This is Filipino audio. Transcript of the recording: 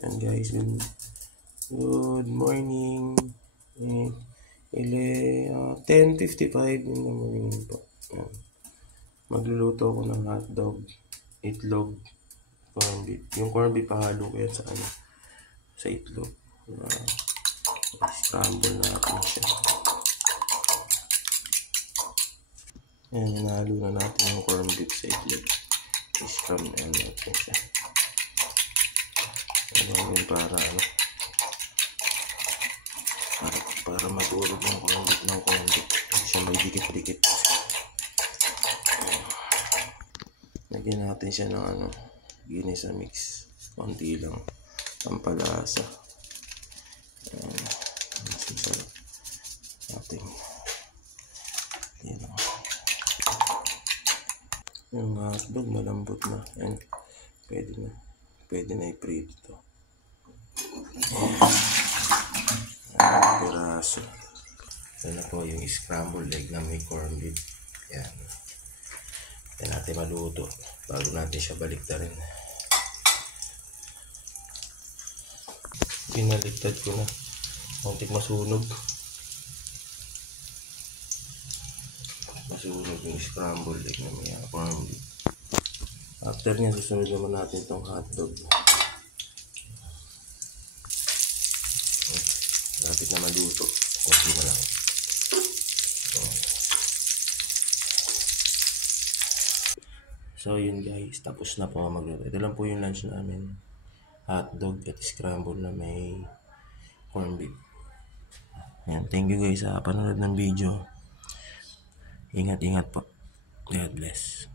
Ayan guys, good morning. 10:55 in the morning po. Ayan. Magluluto ako ng hotdog, itlog, corned beef. Yung corned beef pahalo ko yan sa itlog. Scramble natin siya. Ayan, hinahalo na natin yung corned beef sa itlog. I-scramble natin siya. Ayan, para matulog yung corned beef ng corned beef. Hindi siya may dikit-dikit. Lagyan natin siya ng ginisa mix. Konti lang. Pampalasa. Ayan. Masasarap natin. Ayan. Yung hotdog malambot na. Ayan. Pwede na i-prito ito. Piraso. Ayan na po yung scrambled egg na may corned beef. Ayan. Ayan natin maluto bago natin siya baliktarin. Pinaliktad ko na. Muntik masunog. Masunog yung scrambled egg na may corned beef. After niya, susunod naman natin itong hotdog. Lapit na maluto. Kunti na lang. So yun guys, tapos na po magluto. Ito lang po yung lunch namin. Hotdog at scramble na may corned beef. Ayan, thank you guys sa panonood ng video. Ingat-ingat po. God bless.